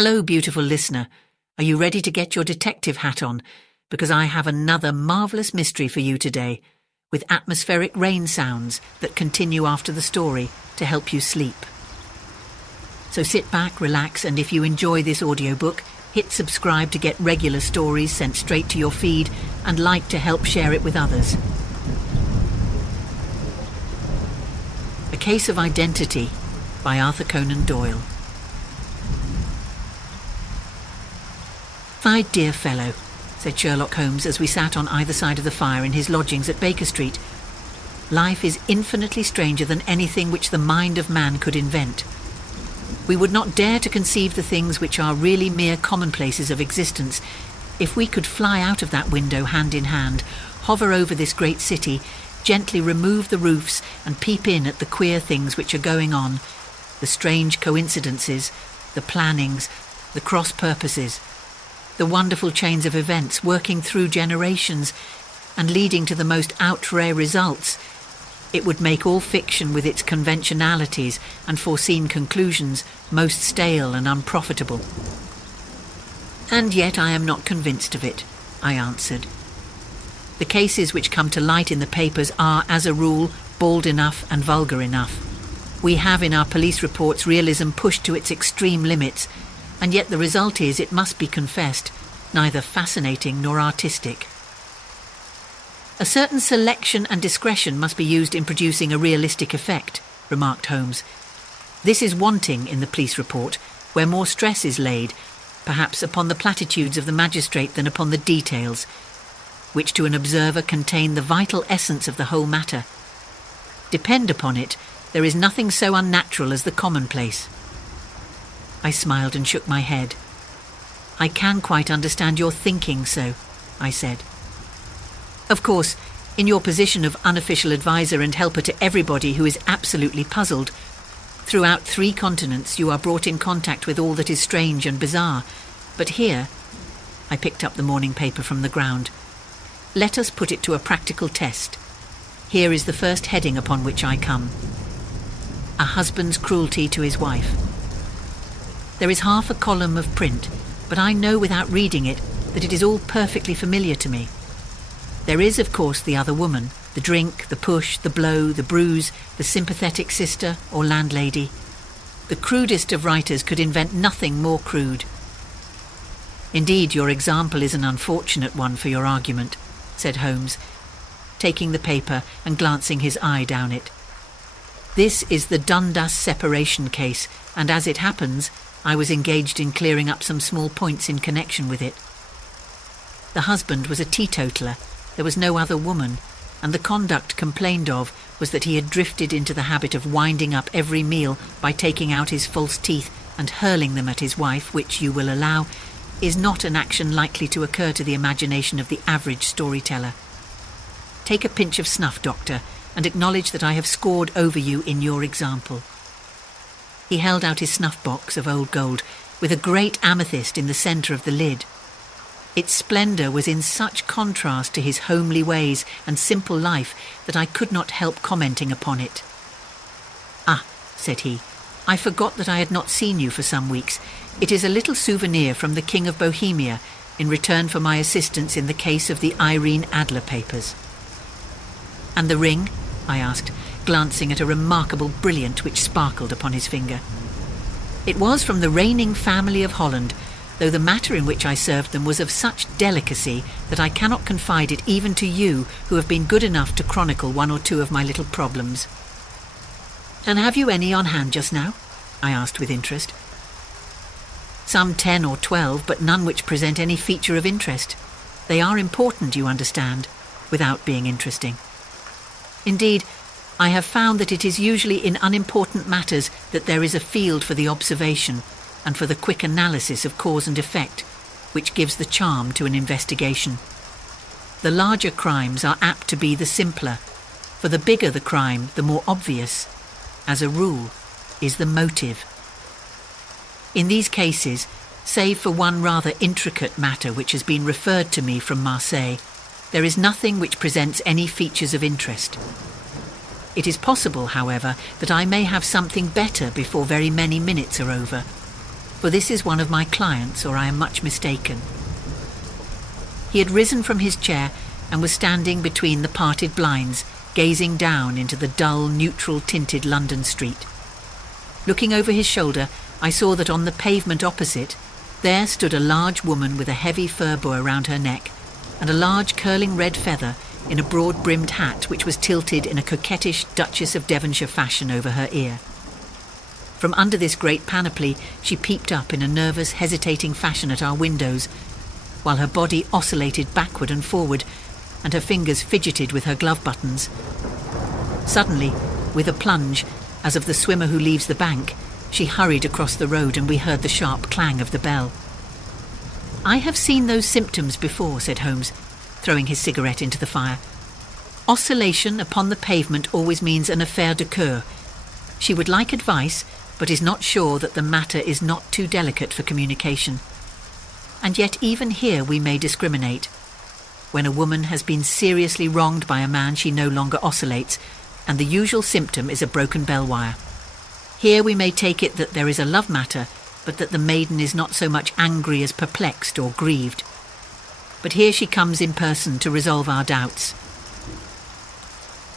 Hello, beautiful listener. Are you ready to get your detective hat on? Because I have another marvellous mystery for you today, with atmospheric rain sounds that continue after the story to help you sleep. So sit back, relax, and if you enjoy this audiobook, hit subscribe to get regular stories sent straight to your feed and like to help share it with others. A Case of Identity by Arthur Coan Doyle. "My dear fellow," said Sherlock Holmes as we sat on either side of the fire in his lodgings at Baker Street, "life is infinitely stranger than anything which the mind of man could invent. We would not dare to conceive the things which are really mere commonplaces of existence if we could fly out of that window hand in hand, hover over this great city, gently remove the roofs and peep in at the queer things which are going on, the strange coincidences, the plannings, the cross-purposes, the wonderful chains of events working through generations and leading to the most out-rare results. It would make all fiction with its conventionalities and foreseen conclusions most stale and unprofitable." "And yet I am not convinced of it," I answered. "The cases which come to light in the papers are, as a rule, bald enough and vulgar enough. We have in our police reports realism pushed to its extreme limits, and yet the result is, it must be confessed, neither fascinating nor artistic. A certain selection and discretion must be used in producing a realistic effect," remarked Holmes. "This is wanting in the police report, where more stress is laid, perhaps upon the platitudes of the magistrate than upon the details, which to an observer contain the vital essence of the whole matter. Depend upon it, there is nothing so unnatural as the commonplace." I smiled and shook my head. "I can quite understand your thinking so," I said. "Of course, in your position of unofficial advisor and helper to everybody who is absolutely puzzled, throughout 3 continents you are brought in contact with all that is strange and bizarre. But here," I picked up the morning paper from the ground, "let us put it to a practical test. Here is the first heading upon which I come. A husband's cruelty to his wife. There is half a column of print, but I know without reading it that it is all perfectly familiar to me. There is, of course, the other woman, the drink, the push, the blow, the bruise, the sympathetic sister or landlady. The crudest of writers could invent nothing more crude. Indeed, your example is an unfortunate one for your argument," said Holmes, taking the paper and glancing his eye down it. "This is the Dundas separation case, and as it happens, I was engaged in clearing up some small points in connection with it. The husband was a teetotaler, there was no other woman, and the conduct complained of was that he had drifted into the habit of winding up every meal by taking out his false teeth and hurling them at his wife, which, you will allow, is not an action likely to occur to the imagination of the average storyteller. Take a pinch of snuff, Doctor, and acknowledge that I have scored over you in your example." He held out his snuff-box of old gold, with a great amethyst in the centre of the lid. Its splendour was in such contrast to his homely ways and simple life that I could not help commenting upon it. "Ah," said he, "I forgot that I had not seen you for some weeks. It is a little souvenir from the King of Bohemia in return for my assistance in the case of the Irene Adler papers." "And the ring?" I asked, glancing at a remarkable brilliant which sparkled upon his finger. "It was from the reigning family of Holland, though the matter in which I served them was of such delicacy that I cannot confide it even to you, who have been good enough to chronicle 1 or 2 of my little problems." "And have you any on hand just now?" I asked with interest. "Some 10 or 12, but none which present any feature of interest. They are important, you understand, without being interesting. Indeed, I have found that it is usually in unimportant matters that there is a field for the observation and for the quick analysis of cause and effect, which gives the charm to an investigation. The larger crimes are apt to be the simpler, for the bigger the crime, the more obvious, as a rule, is the motive. In these cases, save for one rather intricate matter which has been referred to me from Marseille, there is nothing which presents any features of interest. It is possible, however, that I may have something better before very many minutes are over. for this is one of my clients, or I am much mistaken." He had risen from his chair and was standing between the parted blinds, gazing down into the dull, neutral-tinted London street. Looking over his shoulder, I saw that on the pavement opposite, there stood a large woman with a heavy fur boa round her neck and a large curling red feather in a broad-brimmed hat which was tilted in a coquettish Duchess of Devonshire fashion over her ear. From under this great panoply she peeped up in a nervous, hesitating fashion at our windows, while her body oscillated backward and forward, and her fingers fidgeted with her glove buttons. Suddenly, with a plunge, as of the swimmer who leaves the bank, she hurried across the road and we heard the sharp clang of the bell. "I have seen those symptoms before," said Holmes, throwing his cigarette into the fire. "Oscillation upon the pavement always means an affaire de cœur. She would like advice, but is not sure that the matter is not too delicate for communication. And yet even here we may discriminate. When a woman has been seriously wronged by a man, she no longer oscillates, and the usual symptom is a broken bell wire. Here we may take it that there is a love matter, but that the maiden is not so much angry as perplexed or grieved. But here she comes in person to resolve our doubts."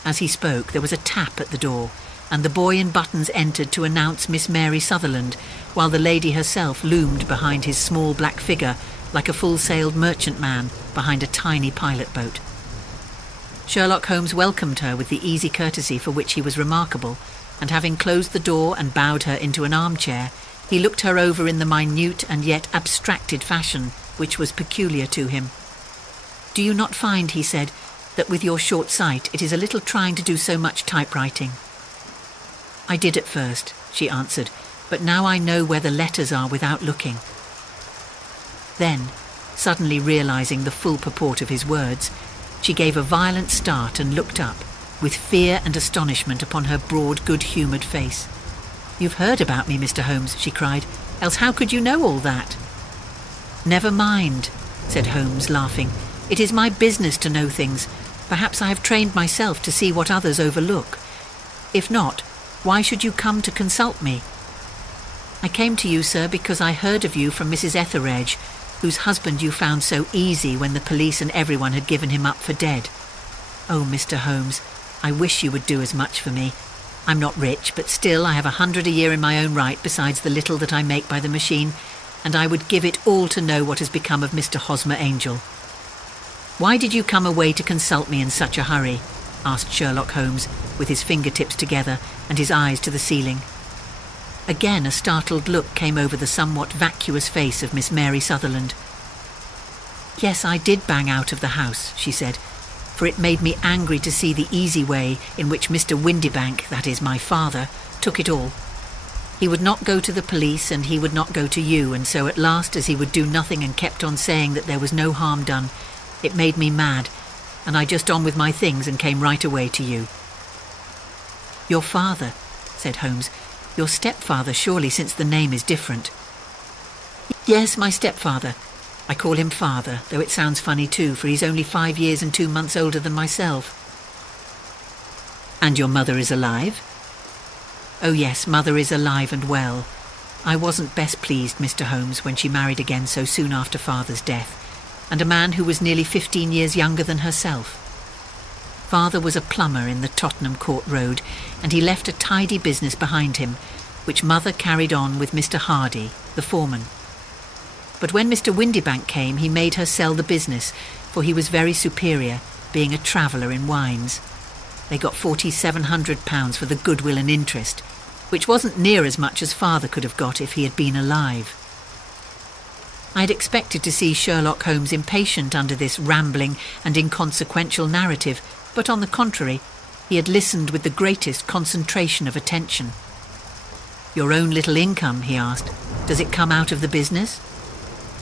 As he spoke, there was a tap at the door, and the boy in buttons entered to announce Miss Mary Sutherland, while the lady herself loomed behind his small black figure like a full-sailed merchantman behind a tiny pilot boat. Sherlock Holmes welcomed her with the easy courtesy for which he was remarkable, and having closed the door and bowed her into an armchair, he looked her over in the minute and yet abstracted fashion which was peculiar to him. "Do you not find," he said, "that with your short sight it is a little trying to do so much typewriting?" "I did at first," she answered, "but now I know where the letters are without looking." Then, suddenly realizing the full purport of his words, she gave a violent start and looked up, with fear and astonishment upon her broad, good-humoured face. "You've heard about me, Mr. Holmes," she cried, "else how could you know all that?" "Never mind," said Holmes, laughing. "It is my business to know things. Perhaps I have trained myself to see what others overlook. If not, why should you come to consult me?" "I came to you, sir, because I heard of you from Mrs. Etheredge, whose husband you found so easy when the police and everyone had given him up for dead. Oh, Mr. Holmes, I wish you would do as much for me. I'm not rich, but still I have 100 a year in my own right besides the little that I make by the machine, and I would give it all to know what has become of Mr. Hosmer Angel." "Why did you come away to consult me in such a hurry?" asked Sherlock Holmes, with his fingertips together and his eyes to the ceiling. Again a startled look came over the somewhat vacuous face of Miss Mary Sutherland. "Yes, I did bang out of the house," she said, "for it made me angry to see the easy way in which Mr. Windibank, that is my father, took it all. He would not go to the police and he would not go to you, and so at last, as he would do nothing and kept on saying that there was no harm done, it made me mad, and I just on with my things and came right away to you." "Your father," said Holmes. "Your stepfather, surely, since the name is different." "Yes, my stepfather. I call him father, though it sounds funny too, for he's only 5 years and 2 months older than myself." "And your mother is alive?" "Oh yes, mother is alive and well. I wasn't best pleased, Mr. Holmes, when she married again so soon after father's death, and a man who was nearly 15 years younger than herself. Father was a plumber in the Tottenham Court Road, and he left a tidy business behind him, which mother carried on with Mr. Hardy, the foreman. But when Mr. Windibank came, he made her sell the business, for he was very superior, being a traveller in wines. They got £4,700 for the goodwill and interest, which wasn't near as much as father could have got if he had been alive." I had expected to see Sherlock Holmes impatient under this rambling and inconsequential narrative, but on the contrary, he had listened with the greatest concentration of attention. "Your own little income," he asked, "does it come out of the business?"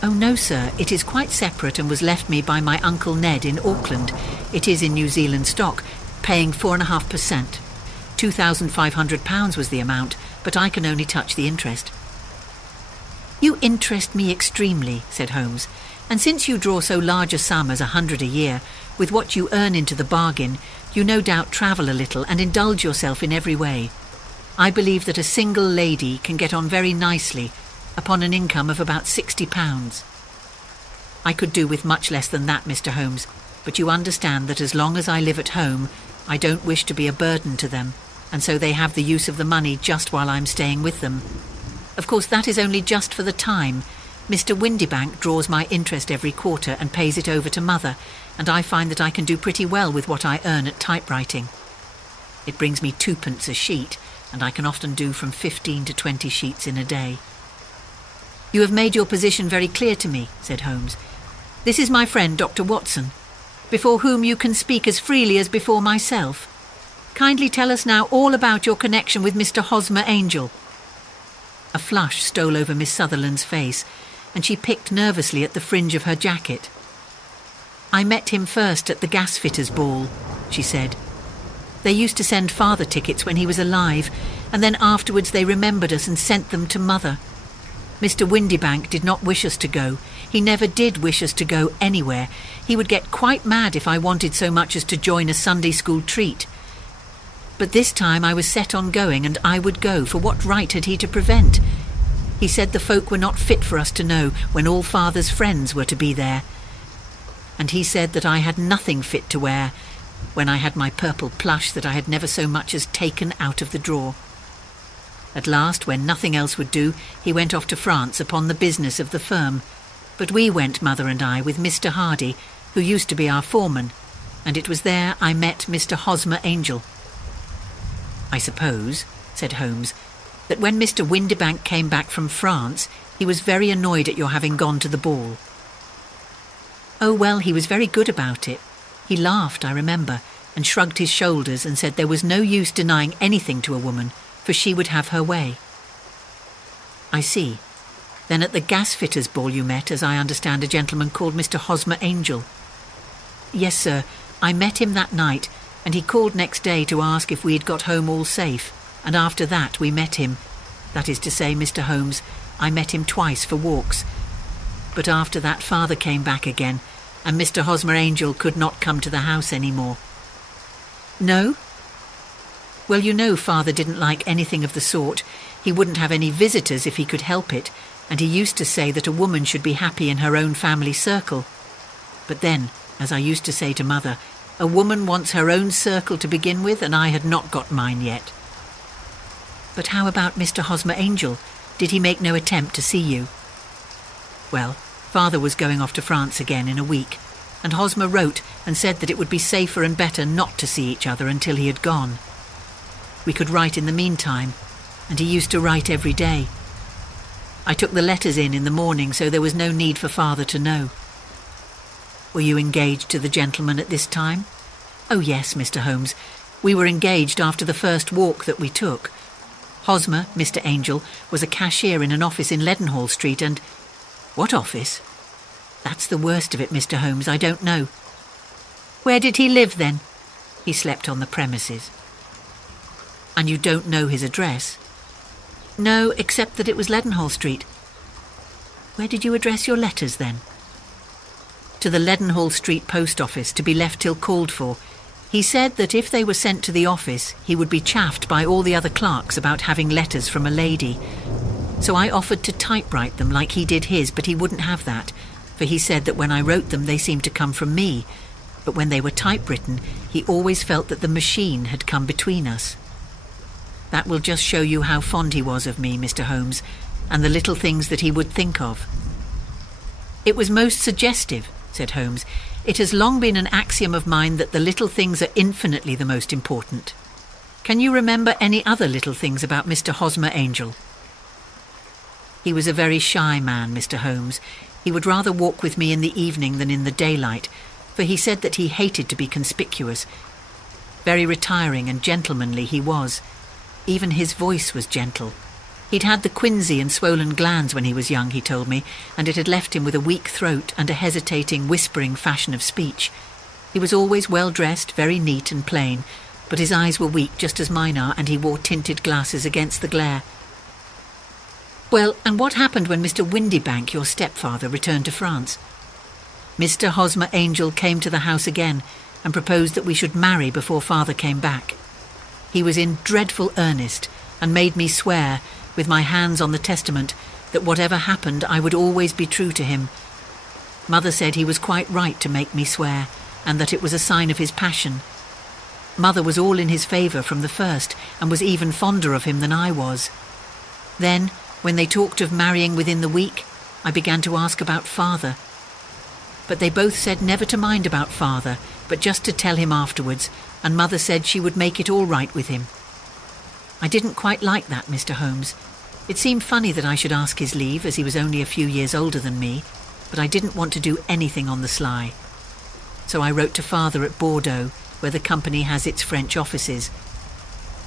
"Oh no, sir, it is quite separate and was left me by my Uncle Ned in Auckland. It is in New Zealand stock, paying 4.5%. £2,500 was the amount, but I can only touch the interest." "You interest me extremely," said Holmes, "and since you draw so large a sum as 100 a year, with what you earn into the bargain, you no doubt travel a little and indulge yourself in every way. I believe that a single lady can get on very nicely, upon an income of about £60. I could do with much less than that, Mr. Holmes, but you understand that as long as I live at home, I don't wish to be a burden to them, and so they have the use of the money just while I'm staying with them. Of course, that is only just for the time. Mr. Windybank draws my interest every quarter and pays it over to Mother, and I find that I can do pretty well with what I earn at typewriting. It brings me 2p a sheet, and I can often do from 15 to 20 sheets in a day. You have made your position very clear to me, said Holmes. This is my friend Dr. Watson, before whom you can speak as freely as before myself. Kindly tell us now all about your connection with Mr. Hosmer Angel. A flush stole over Miss Sutherland's face, and she picked nervously at the fringe of her jacket. I met him first at the gasfitters' ball, she said. They used to send Father tickets when he was alive, and then afterwards they remembered us and sent them to Mother. Mr. Windybank did not wish us to go. He never did wish us to go anywhere. He would get quite mad if I wanted so much as to join a Sunday school treat. But this time I was set on going, and I would go, for what right had he to prevent? He said the folk were not fit for us to know when all Father's friends were to be there. And he said that I had nothing fit to wear, when I had my purple plush that I had never so much as taken out of the drawer. At last, when nothing else would do, he went off to France upon the business of the firm. But we went, Mother and I, with Mr. Hardy, who used to be our foreman, and it was there I met Mr. Hosmer Angel. I suppose, said Holmes, that when Mr. Windybank came back from France, he was very annoyed at your having gone to the ball. Oh, well, he was very good about it. He laughed, I remember, and shrugged his shoulders and said there was no use denying anything to a woman, for she would have her way. I see. Then at the gasfitters' ball you met, as I understand, a gentleman called Mr. Hosmer Angel. Yes, sir, I met him that night, and he called next day to ask if we had got home all safe, and after that we met him. That is to say, Mr. Holmes, I met him twice for walks. But after that Father came back again, and Mr. Hosmer Angel could not come to the house any more. No? Well, you know Father didn't like anything of the sort. He wouldn't have any visitors if he could help it, and he used to say that a woman should be happy in her own family circle. But then, as I used to say to Mother, a woman wants her own circle to begin with, and I had not got mine yet. But how about Mr. Hosmer Angel? Did he make no attempt to see you? Well, Father was going off to France again in a week, and Hosmer wrote and said that it would be safer and better not to see each other until he had gone. We could write in the meantime, and he used to write every day. I took the letters in the morning, so there was no need for Father to know. Were you engaged to the gentleman at this time? Oh, yes, Mr. Holmes. We were engaged after the first walk that we took. Hosmer, Mr. Angel, was a cashier in an office in Leadenhall Street, and... What office? That's the worst of it, Mr. Holmes, I don't know. Where did he live, then? He slept on the premises. And you don't know his address? No, except that it was Leadenhall Street. Where did you address your letters, then? To the Leadenhall Street post office, to be left till called for. He said that if they were sent to the office, he would be chaffed by all the other clerks about having letters from a lady. So I offered to typewrite them like he did his, but he wouldn't have that, for he said that when I wrote them they seemed to come from me, but when they were typewritten he always felt that the machine had come between us. That will just show you how fond he was of me, Mr. Holmes, and the little things that he would think of. It was most suggestive, said Holmes. It has long been an axiom of mine that the little things are infinitely the most important. Can you remember any other little things about Mr. Hosmer Angel? He was a very shy man, Mr. Holmes. He would rather walk with me in the evening than in the daylight, for he said that he hated to be conspicuous. Very retiring and gentlemanly he was. Even his voice was gentle. He'd had the quinsy and swollen glands when he was young, he told me, and it had left him with a weak throat and a hesitating, whispering fashion of speech. He was always well-dressed, very neat and plain, but his eyes were weak just as mine are, and he wore tinted glasses against the glare. Well, and what happened when Mr. Windybank, your stepfather, returned to France? Mr. Hosmer Angel came to the house again and proposed that we should marry before Father came back. He was in dreadful earnest and made me swear, with my hands on the testament, that whatever happened, I would always be true to him. Mother said he was quite right to make me swear, and that it was a sign of his passion. Mother was all in his favour from the first, and was even fonder of him than I was. Then, when they talked of marrying within the week, I began to ask about father. But they both said never to mind about father, but just to tell him afterwards, and Mother said she would make it all right with him. I didn't quite like that, Mr. Holmes. It seemed funny that I should ask his leave, as he was only a few years older than me, but I didn't want to do anything on the sly. So I wrote to father at Bordeaux, where the company has its French offices.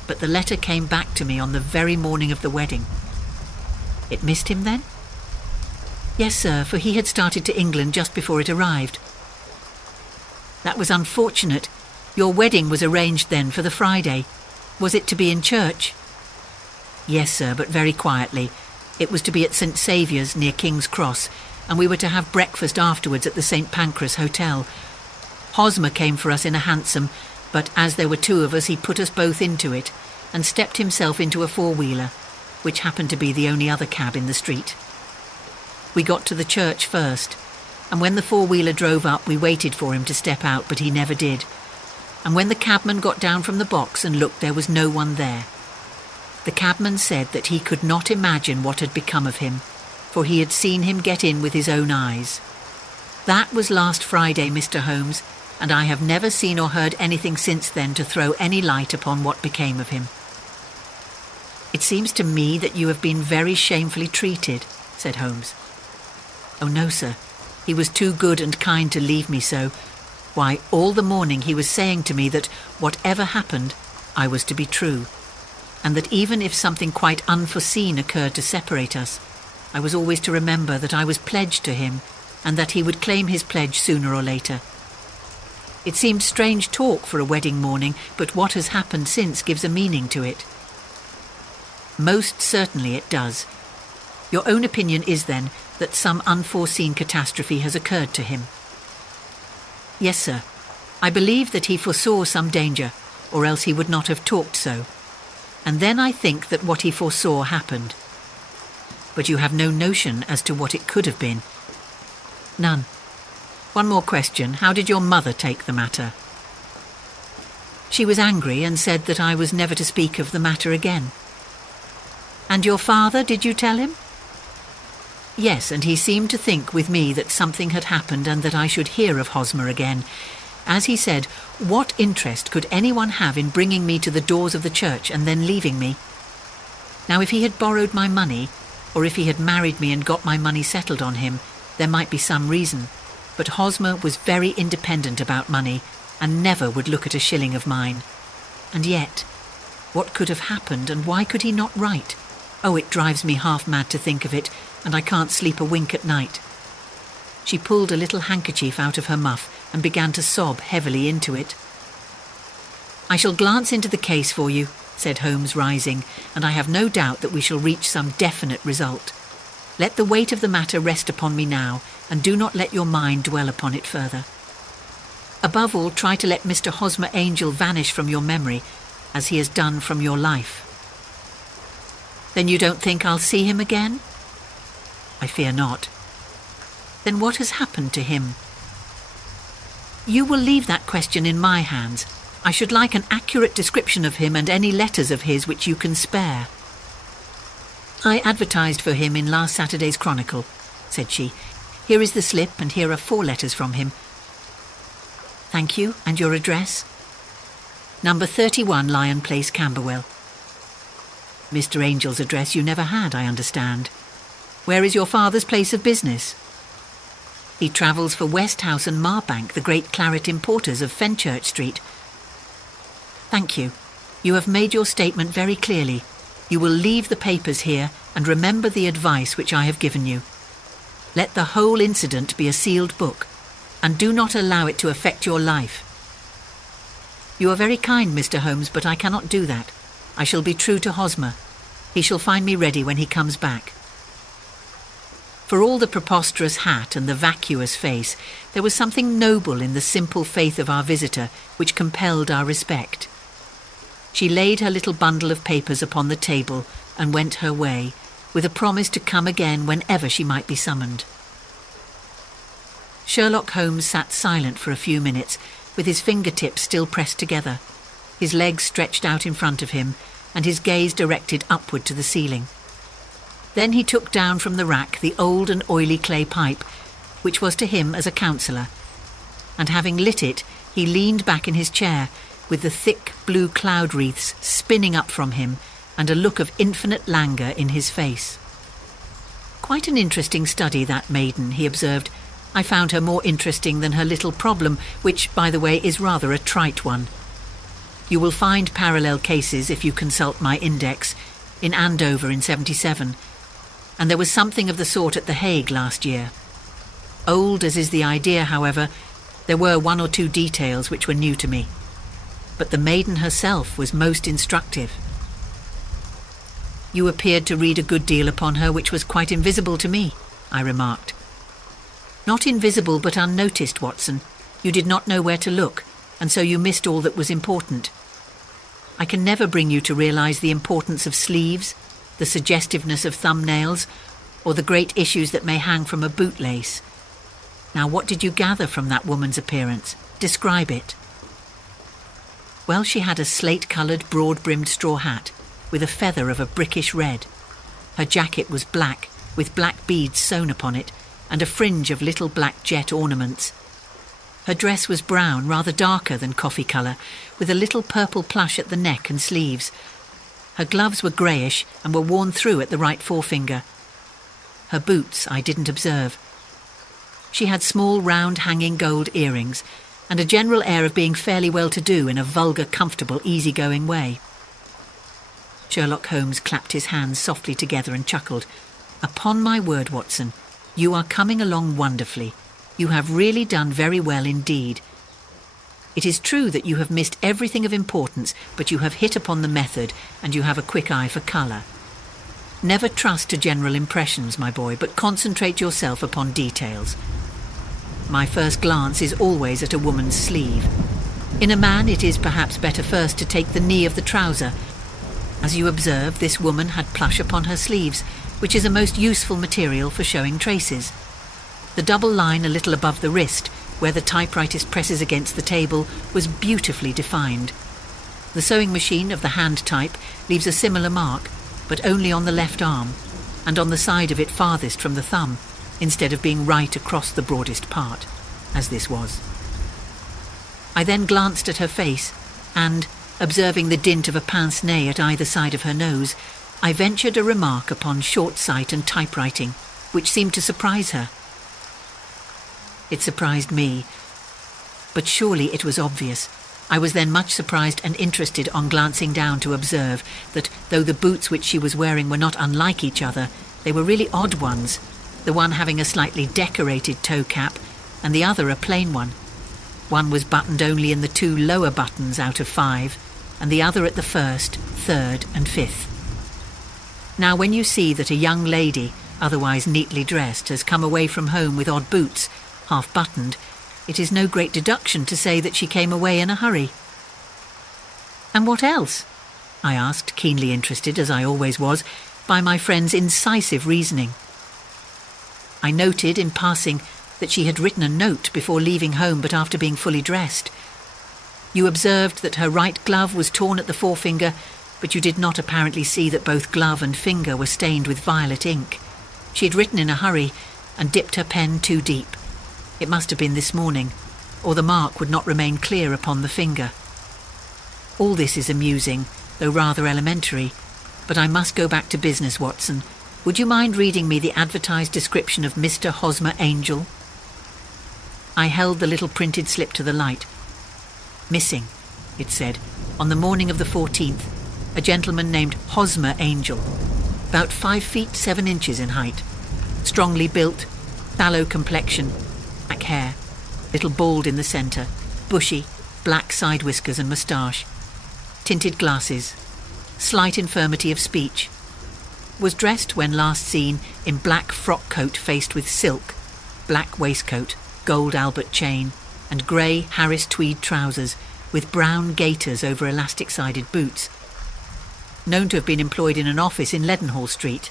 But the letter came back to me on the very morning of the wedding. It missed him then? Yes, sir, for he had started to England just before it arrived. That was unfortunate. Your wedding was arranged then for the Friday. Was it to be in church? Yes, sir, but very quietly. It was to be at St. Saviour's near King's Cross, and we were to have breakfast afterwards at the St. Pancras Hotel. Hosmer came for us in a hansom, but as there were two of us, he put us both into it and stepped himself into a four-wheeler, which happened to be the only other cab in the street. We got to the church first, and when the four-wheeler drove up, we waited for him to step out, but he never did. And when the cabman got down from the box and looked, there was no one there. The cabman said that he could not imagine what had become of him, for he had seen him get in with his own eyes. That was last Friday, Mr. Holmes, and I have never seen or heard anything since then to throw any light upon what became of him. It seems to me that you have been very shamefully treated, said Holmes. Oh, no, sir. He was too good and kind to leave me so. Why, all the morning he was saying to me that whatever happened, I was to be true, and that even if something quite unforeseen occurred to separate us, I was always to remember that I was pledged to him, and that he would claim his pledge sooner or later. It seemed strange talk for a wedding morning, but what has happened since gives a meaning to it. Most certainly it does. Your own opinion is, then, that some unforeseen catastrophe has occurred to him? Yes, sir. I believe that he foresaw some danger, or else he would not have talked so. And then I think that what he foresaw happened. But you have no notion as to what it could have been? None. One more question. How did your mother take the matter? She was angry and said that I was never to speak of the matter again. And your father, did you tell him? Yes, and he seemed to think with me that something had happened and that I should hear of Hosmer again. As he said, what interest could anyone have in bringing me to the doors of the church and then leaving me? Now, if he had borrowed my money, or if he had married me and got my money settled on him, there might be some reason. But Hosmer was very independent about money and never would look at a shilling of mine. And yet, what could have happened, and why could he not write? Oh, it drives me half mad to think of it, and I can't sleep a wink at night. She pulled a little handkerchief out of her muff and began to sob heavily into it. I shall glance into the case for you, said Holmes, rising, and I have no doubt that we shall reach some definite result. Let the weight of the matter rest upon me now, and do not let your mind dwell upon it further. Above all, try to let Mr. Hosmer Angel vanish from your memory, as he has done from your life. Then you don't think I'll see him again? I fear not. Then what has happened to him? You will leave that question in my hands. I should like an accurate description of him and any letters of his which you can spare. I advertised for him in last Saturday's Chronicle, said she. Here is the slip, and here are 4 letters from him. Thank you, and your address? Number 31 Lion Place, Camberwell. Mr. Angel's address you never had, I understand. Where is your father's place of business? He travels for Westhouse and Marbank, the great claret importers of Fenchurch Street. Thank you. You have made your statement very clearly. You will leave the papers here and remember the advice which I have given you. Let the whole incident be a sealed book, and do not allow it to affect your life. You are very kind, Mr. Holmes, but I cannot do that. I shall be true to Hosmer. He shall find me ready when he comes back. For all the preposterous hat and the vacuous face, there was something noble in the simple faith of our visitor which compelled our respect. She laid her little bundle of papers upon the table and went her way, with a promise to come again whenever she might be summoned. Sherlock Holmes sat silent for a few minutes, with his fingertips still pressed together, his legs stretched out in front of him, and his gaze directed upward to the ceiling. Then he took down from the rack the old and oily clay pipe, which was to him as a counsellor, and having lit it, he leaned back in his chair, with the thick blue cloud wreaths spinning up from him, and a look of infinite languor in his face. "Quite an interesting study, that maiden," he observed. "I found her more interesting than her little problem, which, by the way, is rather a trite one. You will find parallel cases, if you consult my index, in Andover in 77, and there was something of the sort at The Hague last year. Old as is the idea, however, there were one or two details which were new to me. But the maiden herself was most instructive." "You appeared to read a good deal upon her which was quite invisible to me," I remarked. "Not invisible but unnoticed, Watson. You did not know where to look, and so you missed all that was important. I can never bring you to realise the importance of sleeves, the suggestiveness of thumbnails, or the great issues that may hang from a bootlace. Now, what did you gather from that woman's appearance? Describe it." "Well, she had a slate-coloured, broad-brimmed straw hat, with a feather of a brickish red. Her jacket was black, with black beads sewn upon it, and a fringe of little black jet ornaments. Her dress was brown, rather darker than coffee colour, with a little purple plush at the neck and sleeves. Her gloves were greyish and were worn through at the right forefinger. Her boots I didn't observe. She had small, round, hanging gold earrings, and a general air of being fairly well-to-do in a vulgar, comfortable, easy-going way." Sherlock Holmes clapped his hands softly together and chuckled. "Upon my word, Watson, you are coming along wonderfully. You have really done very well indeed. It is true that you have missed everything of importance, but you have hit upon the method, and you have a quick eye for colour. Never trust to general impressions, my boy, but concentrate yourself upon details. My first glance is always at a woman's sleeve. In a man it is perhaps better first to take the knee of the trouser. As you observe, this woman had plush upon her sleeves, which is a most useful material for showing traces. The double line a little above the wrist, where the typewriter presses against the table, was beautifully defined. The sewing machine of the hand type leaves a similar mark, but only on the left arm, and on the side of it farthest from the thumb, instead of being right across the broadest part, as this was. I then glanced at her face, and, observing the dint of a pince-nez at either side of her nose, I ventured a remark upon short sight and typewriting, which seemed to surprise her. It surprised me, but surely it was obvious. I was then much surprised and interested on glancing down to observe that, though the boots which she was wearing were not unlike each other, they were really odd ones, the one having a slightly decorated toe cap, and the other a plain one. One was buttoned only in the 2 lower buttons out of 5, and the other at the 1st, 3rd, and 5th. Now, when you see that a young lady, otherwise neatly dressed, has come away from home with odd boots, half-buttoned, it is no great deduction to say that she came away in a hurry." "And what else?" I asked, keenly interested, as I always was, by my friend's incisive reasoning. I noted, in passing, that she had written a note before leaving home but after being fully dressed. You observed that her right glove was torn at the forefinger, but you did not apparently see that both glove and finger were stained with violet ink. She had written in a hurry and dipped her pen too deep. It must have been this morning, or the mark would not remain clear upon the finger. All this is amusing, though rather elementary, but I must go back to business, Watson. Would you mind reading me the advertised description of Mr. Hosmer Angel?" I held the little printed slip to the light. "Missing," it said, "on the morning of the 14th, a gentleman named Hosmer Angel, about 5 feet 7 inches in height, strongly built, sallow complexion, black hair, little bald in the centre, bushy, black side whiskers and moustache, tinted glasses, slight infirmity of speech, was dressed when last seen in black frock coat faced with silk, black waistcoat, gold Albert chain, and grey Harris tweed trousers with brown gaiters over elastic-sided boots. Known to have been employed in an office in Leadenhall Street.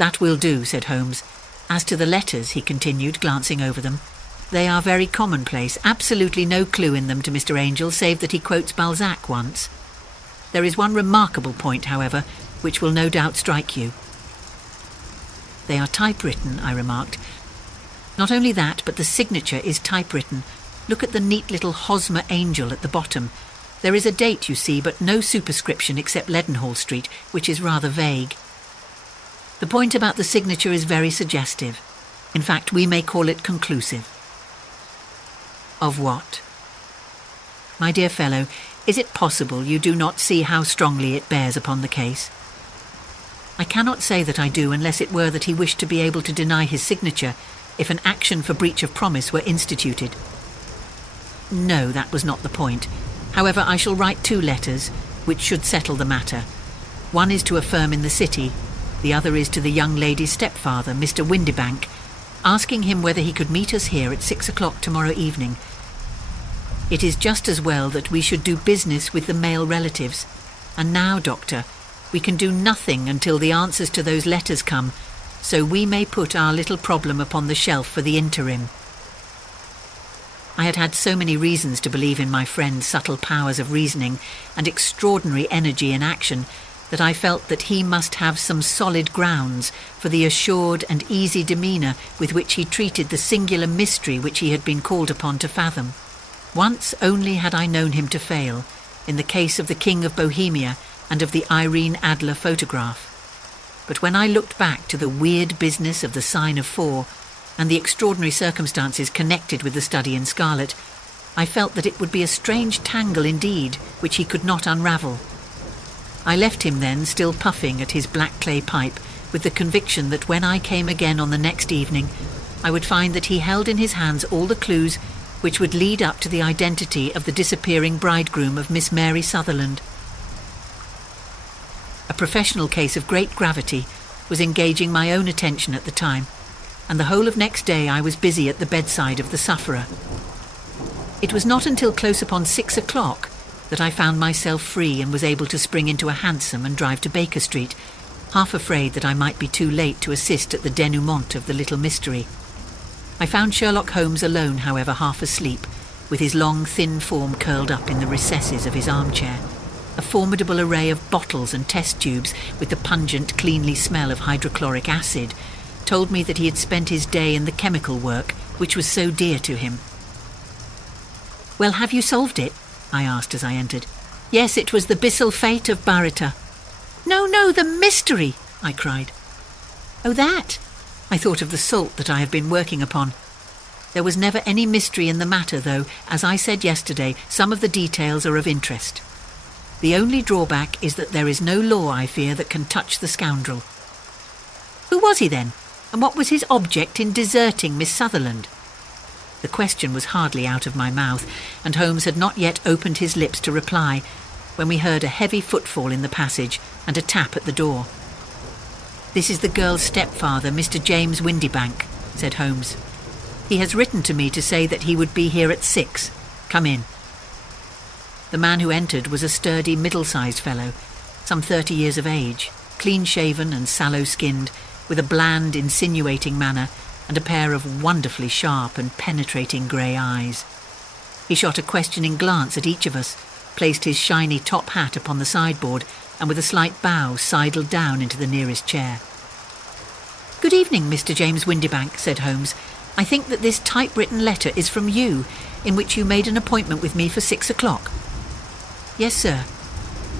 "That will do," said Holmes. "As to the letters," he continued, glancing over them, "they are very commonplace, absolutely no clue in them to Mr. Angel, save that he quotes Balzac once. There is one remarkable point, however, which will no doubt strike you." "They are typewritten," I remarked. "Not only that, but the signature is typewritten. Look at the neat little Hosmer Angel at the bottom. There is a date, you see, but no superscription except Leadenhall Street, which is rather vague. The point about the signature is very suggestive. In fact, we may call it conclusive." "Of what?" "My dear fellow, is it possible you do not see how strongly it bears upon the case?" "I cannot say that I do, unless it were that he wished to be able to deny his signature if an action for breach of promise were instituted." "No, that was not the point. However, I shall write 2 letters, which should settle the matter. One is to a firm in the city, the other is to the young lady's stepfather, Mr. Windibank, asking him whether he could meet us here at 6 o'clock tomorrow evening. It is just as well that we should do business with the male relatives. And now, Doctor, we can do nothing until the answers to those letters come, so we may put our little problem upon the shelf for the interim." I had had so many reasons to believe in my friend's subtle powers of reasoning and extraordinary energy in action that I felt that he must have some solid grounds for the assured and easy demeanour with which he treated the singular mystery which he had been called upon to fathom. Once only had I known him to fail, in the case of the King of Bohemia and of the Irene Adler photograph. But when I looked back to the weird business of the Sign of 4 and the extraordinary circumstances connected with the study in scarlet, I felt that it would be a strange tangle indeed, which he could not unravel. I left him then, still puffing at his black clay pipe, with the conviction that when I came again on the next evening, I would find that he held in his hands all the clues which would lead up to the identity of the disappearing bridegroom of Miss Mary Sutherland. A professional case of great gravity was engaging my own attention at the time, and the whole of next day I was busy at the bedside of the sufferer. It was not until close upon 6 o'clock that I found myself free and was able to spring into a hansom and drive to Baker Street, half afraid that I might be too late to assist at the denouement of the little mystery. I found Sherlock Holmes alone, however, half asleep, with his long, thin form curled up in the recesses of his armchair. A formidable array of bottles and test tubes, with the pungent, cleanly smell of hydrochloric acid, told me that he had spent his day in the chemical work, which was so dear to him. "Well, have you solved it?" I asked as I entered. "Yes, it was the bisulfate of baryta." No, the mystery!" I cried. "Oh, that!" I thought of the salt that I have been working upon. There was never any mystery in the matter, though, as I said yesterday, some of the details are of interest. The only drawback is that there is no law, I fear, that can touch the scoundrel. Who was he then? And what was his object in deserting Miss Sutherland? The question was hardly out of my mouth, and Holmes had not yet opened his lips to reply, when we heard a heavy footfall in the passage and a tap at the door. "This is the girl's stepfather, Mr. James Windibank," said Holmes. "He has written to me to say that he would be here at 6. Come in." The man who entered was a sturdy, middle-sized fellow, some 30 years of age, clean-shaven and sallow-skinned, with a bland, insinuating manner and a pair of wonderfully sharp and penetrating grey eyes. He shot a questioning glance at each of us, placed his shiny top hat upon the sideboard, and with a slight bow sidled down into the nearest chair. "Good evening, Mr. James Windibank," said Holmes. "I think that this typewritten letter is from you, in which you made an appointment with me for 6 o'clock. "Yes, sir.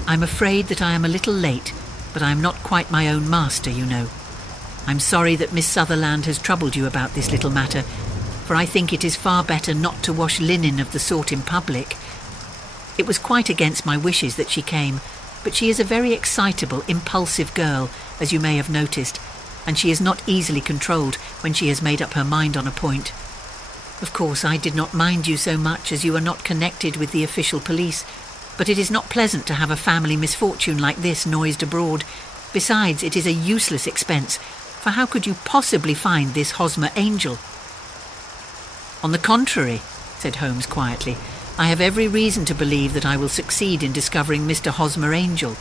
I'm afraid that I am a little late, but I am not quite my own master, you know. I'm sorry that Miss Sutherland has troubled you about this little matter, for I think it is far better not to wash linen of the sort in public. It was quite against my wishes that she came, but she is a very excitable, impulsive girl, as you may have noticed, and she is not easily controlled when she has made up her mind on a point. Of course, I did not mind you so much as you are not connected with the official police, but it is not pleasant to have a family misfortune like this noised abroad. Besides, it is a useless expense, for how could you possibly find this Hosmer Angel?" "On the contrary," said Holmes quietly, "I have every reason to believe that I will succeed in discovering Mr. Hosmer Angel."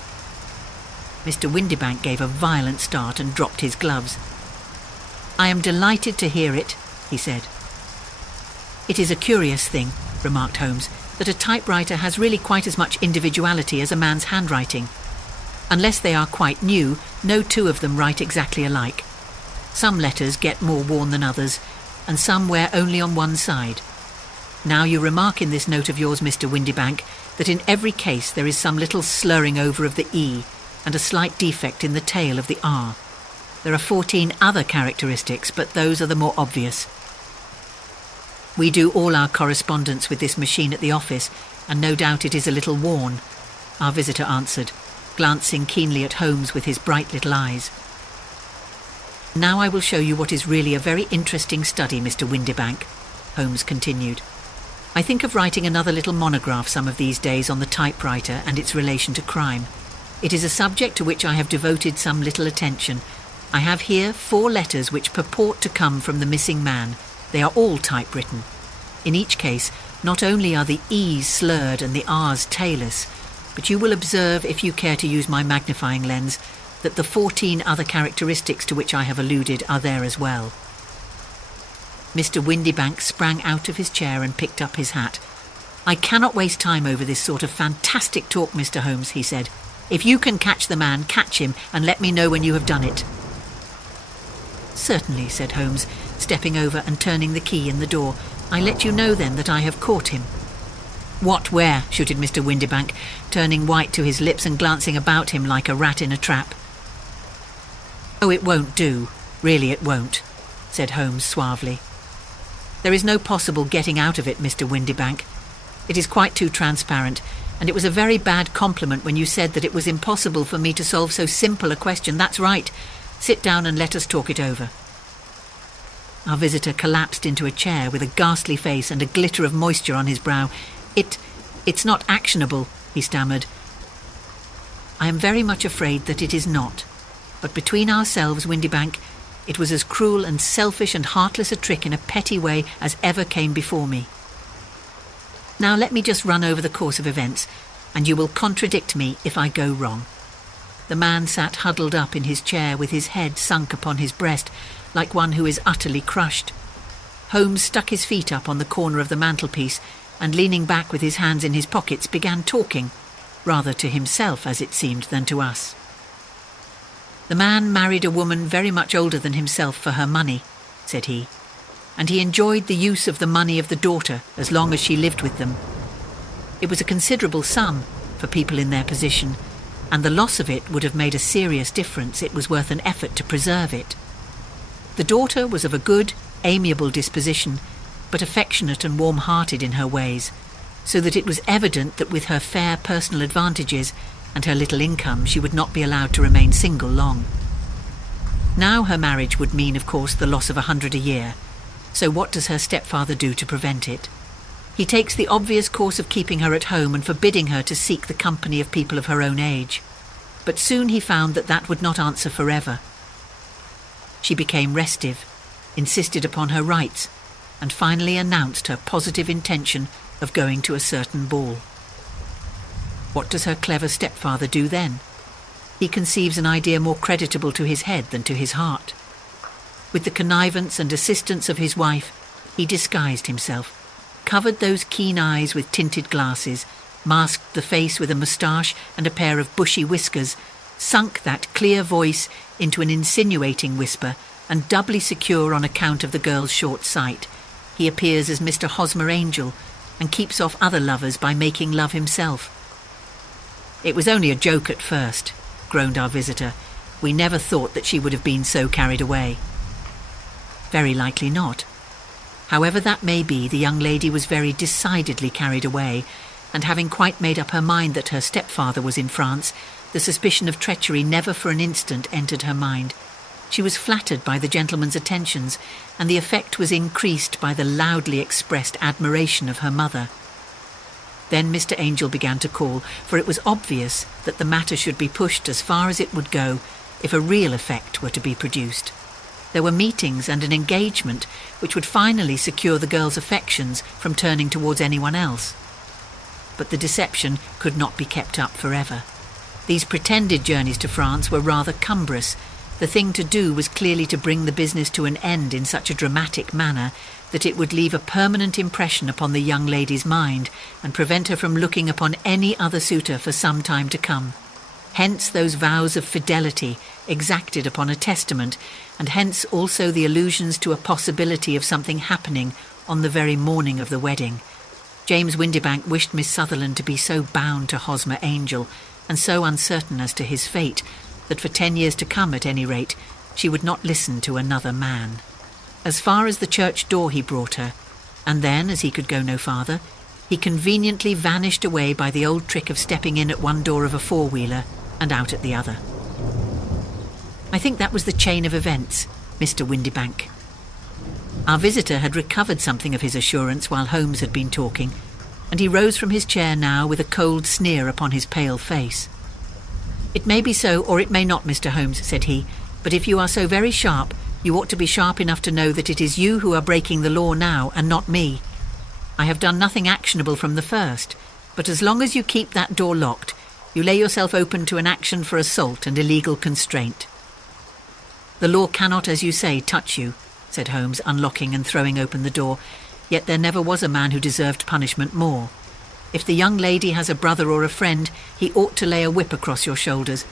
Mr. Windibank gave a violent start and dropped his gloves. "I am delighted to hear it," he said. "It is a curious thing," remarked Holmes, "that a typewriter has really quite as much individuality as a man's handwriting. Unless they are quite new, no two of them write exactly alike. Some letters get more worn than others, and some wear only on one side. Now you remark in this note of yours, Mr. Windibank, that in every case there is some little slurring over of the E and a slight defect in the tail of the R. There are 14 other characteristics, but those are the more obvious. We do all our correspondence with this machine at the office, and no doubt it is a little worn," our visitor answered, glancing keenly at Holmes with his bright little eyes. "Now I will show you what is really a very interesting study, Mr. Windibank," Holmes continued. "I think of writing another little monograph some of these days on the typewriter and its relation to crime. It is a subject to which I have devoted some little attention. I have here 4 letters which purport to come from the missing man. They are all typewritten. In each case, not only are the E's slurred and the R's tailless, but you will observe, if you care to use my magnifying lens, that the 14 other characteristics to which I have alluded are there as well." Mr. Windibank sprang out of his chair and picked up his hat. "I cannot waste time over this sort of fantastic talk, Mr. Holmes," he said. "If you can catch the man, catch him, and let me know when you have done it." "Certainly," said Holmes, stepping over and turning the key in the door. "I let you know then that I have caught him." "What, where?" shouted Mr. Windibank, turning white to his lips and glancing about him like a rat in a trap. "Oh, it won't do. Really it won't," said Holmes suavely. "There is no possible getting out of it, Mr. Windibank. It is quite too transparent, and it was a very bad compliment when you said that it was impossible for me to solve so simple a question. That's right. Sit down and let us talk it over." Our visitor collapsed into a chair with a ghastly face and a glitter of moisture on his brow. It's not actionable," he stammered. "I am very much afraid that it is not. But between ourselves, Windibank, it was as cruel and selfish and heartless a trick in a petty way as ever came before me. Now let me just run over the course of events, and you will contradict me if I go wrong." The man sat huddled up in his chair with his head sunk upon his breast, like one who is utterly crushed. Holmes stuck his feet up on the corner of the mantelpiece and, leaning back with his hands in his pockets, began talking, rather to himself, as it seemed, than to us. "The man married a woman very much older than himself for her money," said he, "and he enjoyed the use of the money of the daughter as long as she lived with them. It was a considerable sum for people in their position, and the loss of it would have made a serious difference. It was worth an effort to preserve it. The daughter was of a good, amiable disposition, but affectionate and warm-hearted in her ways, so that it was evident that with her fair personal advantages and her little income she would not be allowed to remain single long. Now her marriage would mean, of course, the loss of 100 a year, so what does her stepfather do to prevent it? He takes the obvious course of keeping her at home and forbidding her to seek the company of people of her own age. But soon he found that that would not answer forever. She became restive, insisted upon her rights, and finally announced her positive intention of going to a certain ball. What does her clever stepfather do then? He conceives an idea more creditable to his head than to his heart. With the connivance and assistance of his wife, he disguised himself, covered those keen eyes with tinted glasses, masked the face with a moustache and a pair of bushy whiskers, sunk that clear voice into an insinuating whisper, and doubly secure on account of the girl's short sight, he appears as Mr. Hosmer Angel and keeps off other lovers by making love himself. "It was only a joke at first," groaned our visitor. "We never thought that she would have been so carried away." "Very likely not. However that may be, the young lady was very decidedly carried away, and having quite made up her mind that her stepfather was in France, the suspicion of treachery never for an instant entered her mind. She was flattered by the gentleman's attentions, and the effect was increased by the loudly expressed admiration of her mother. Then Mr. Angel began to call, for it was obvious that the matter should be pushed as far as it would go if a real effect were to be produced. There were meetings and an engagement which would finally secure the girl's affections from turning towards anyone else. But the deception could not be kept up forever. These pretended journeys to France were rather cumbrous. The thing to do was clearly to bring the business to an end in such a dramatic manner that it would leave a permanent impression upon the young lady's mind and prevent her from looking upon any other suitor for some time to come. Hence those vows of fidelity exacted upon a testament, and hence also the allusions to a possibility of something happening on the very morning of the wedding. James Windibank wished Miss Sutherland to be so bound to Hosmer Angel, and so uncertain as to his fate, that for 10 years to come at any rate, she would not listen to another man. As far as the church door he brought her, and then, as he could go no farther, he conveniently vanished away by the old trick of stepping in at one door of a four-wheeler and out at the other. I think that was the chain of events, Mr. Windibank. Our visitor had recovered something of his assurance while Holmes had been talking, and he rose from his chair now with a cold sneer upon his pale face. "It may be so, or it may not, Mr. Holmes," said he, "but if you are so very sharp, you ought to be sharp enough to know that it is you who are breaking the law now, and not me. I have done nothing actionable from the first, but as long as you keep that door locked, you lay yourself open to an action for assault and illegal constraint." "The law cannot, as you say, touch you," said Holmes, unlocking and throwing open the door, "yet there never was a man who deserved punishment more. If the young lady has a brother or a friend, he ought to lay a whip across your shoulders.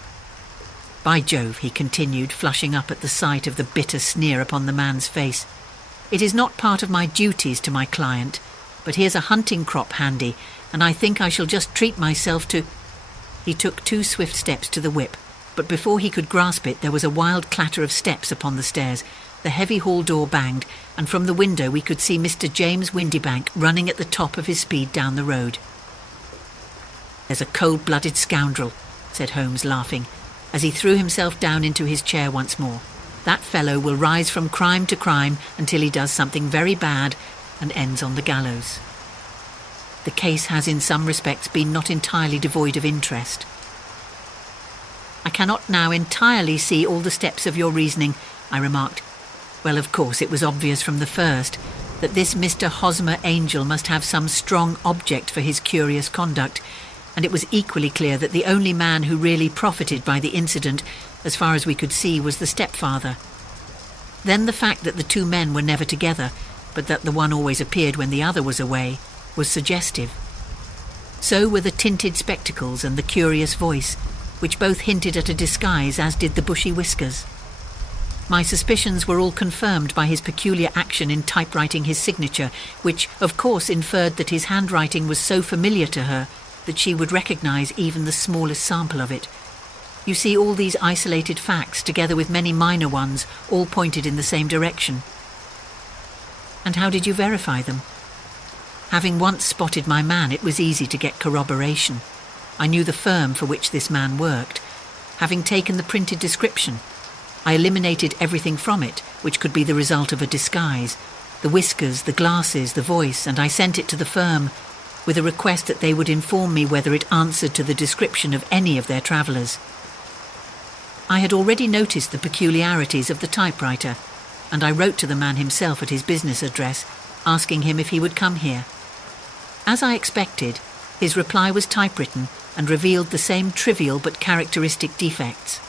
By Jove," he continued, flushing up at the sight of the bitter sneer upon the man's face, "it is not part of my duties to my client, but here's a hunting crop handy, and I think I shall just treat myself to—" He took 2 swift steps to the whip, but before he could grasp it there was a wild clatter of steps upon the stairs, the heavy hall door banged, and from the window we could see Mr. James Windibank running at the top of his speed down the road. "There's a cold-blooded scoundrel," said Holmes, laughing, as he threw himself down into his chair once more. "That fellow will rise from crime to crime until he does something very bad and ends on the gallows. The case has in some respects been not entirely devoid of interest. I cannot now entirely see all the steps of your reasoning," I remarked. "Well, of course, it was obvious from the first that this Mr. Hosmer Angel must have some strong object for his curious conduct, and it was equally clear that the only man who really profited by the incident, as far as we could see, was the stepfather. Then the fact that the 2 men were never together, but that the one always appeared when the other was away, was suggestive. So were the tinted spectacles and the curious voice, which both hinted at a disguise, as did the bushy whiskers. My suspicions were all confirmed by his peculiar action in typewriting his signature, which, of course, inferred that his handwriting was so familiar to her that she would recognize even the smallest sample of it. You see, all these isolated facts, together with many minor ones, all pointed in the same direction." "And how did you verify them?" "Having once spotted my man, it was easy to get corroboration. I knew the firm for which this man worked. Having taken the printed description, I eliminated everything from it which could be the result of a disguise, the whiskers, the glasses, the voice, and I sent it to the firm with a request that they would inform me whether it answered to the description of any of their travellers. I had already noticed the peculiarities of the typewriter, and I wrote to the man himself at his business address, asking him if he would come here. As I expected, his reply was typewritten and revealed the same trivial but characteristic defects.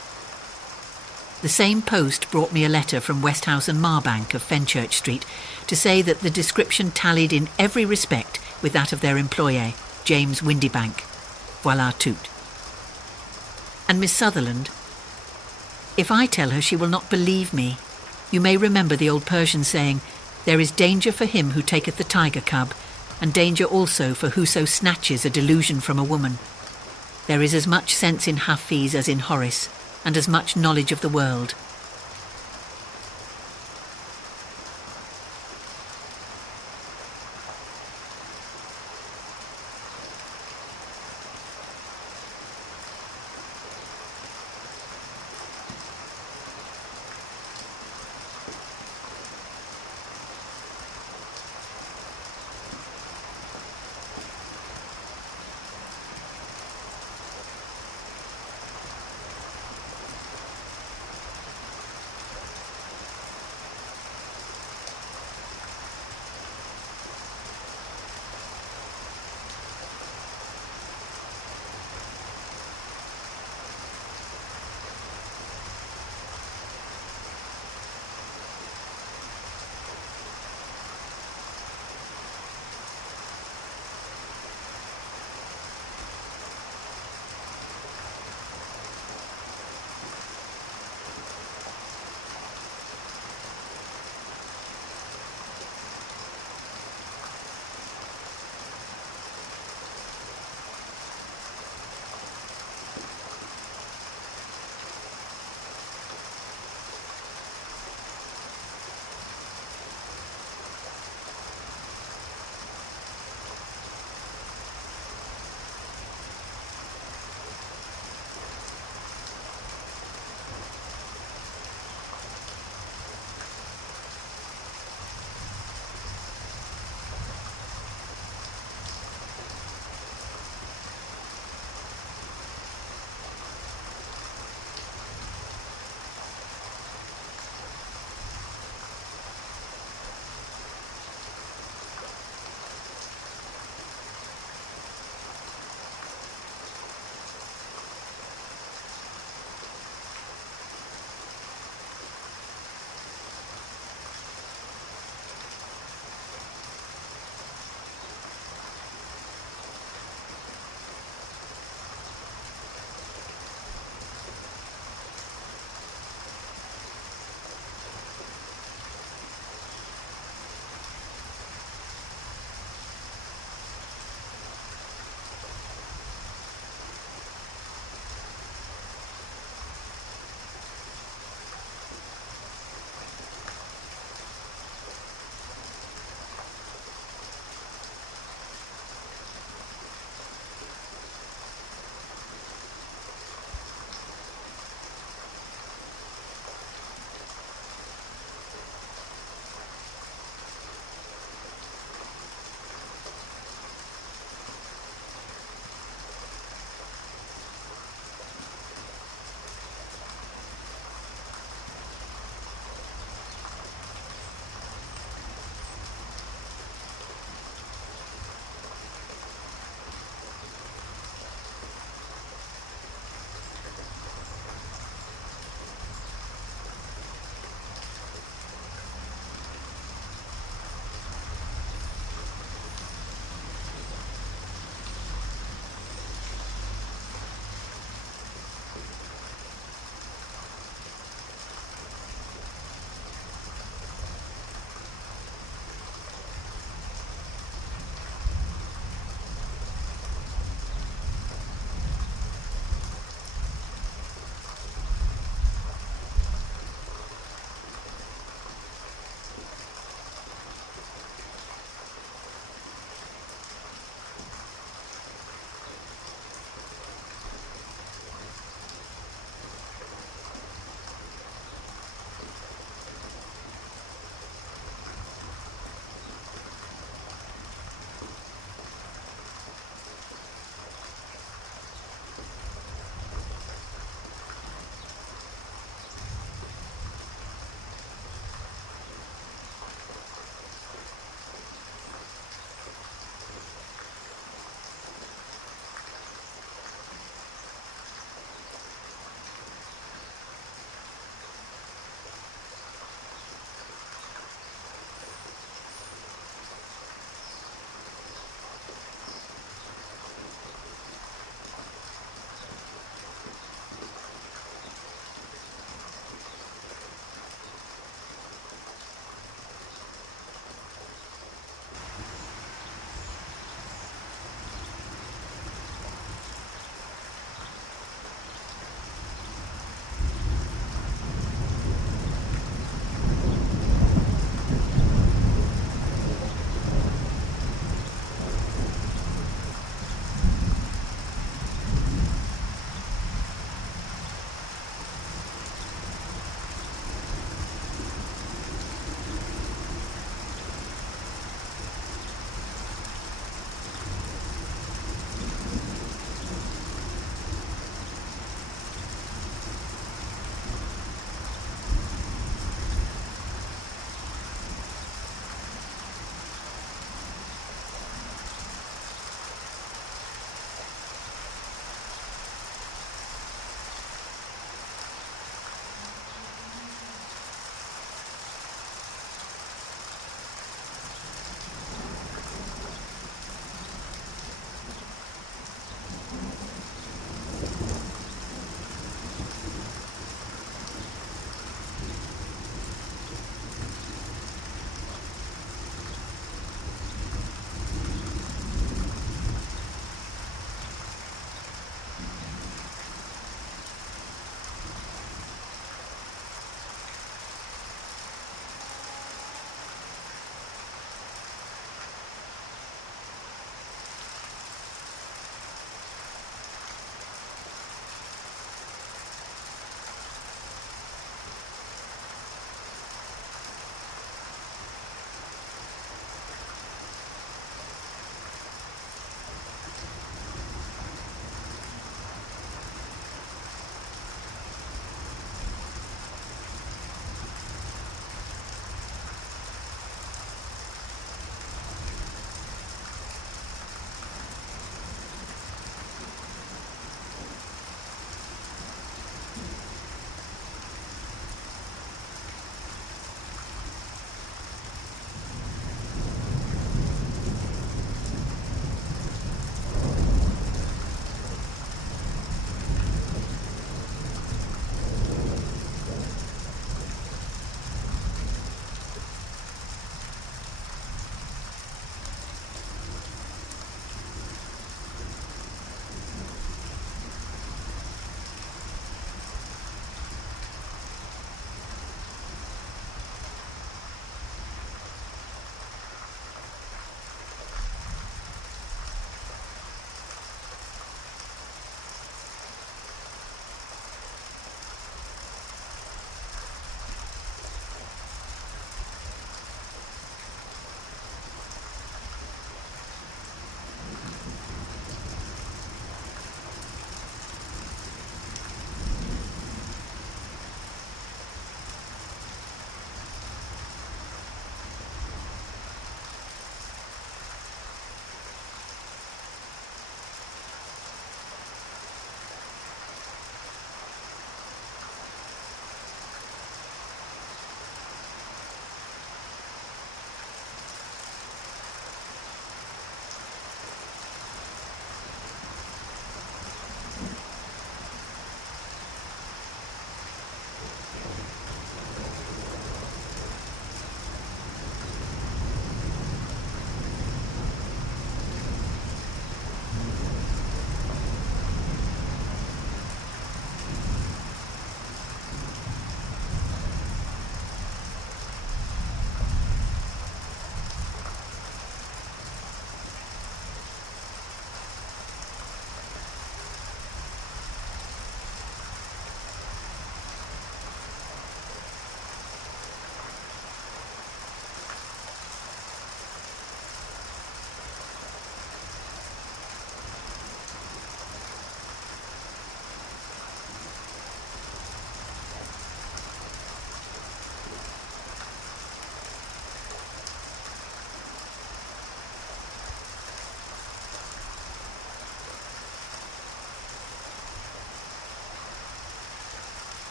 The same post brought me a letter from Westhouse and Marbank of Fenchurch Street to say that the description tallied in every respect with that of their employer, James Windibank. Voilà tout. And Miss Sutherland? If I tell her, she will not believe me. You may remember the old Persian saying, 'There is danger for him who taketh the tiger cub, and danger also for whoso snatches a delusion from a woman.' There is as much sense in Hafiz as in Horace, and as much knowledge of the world."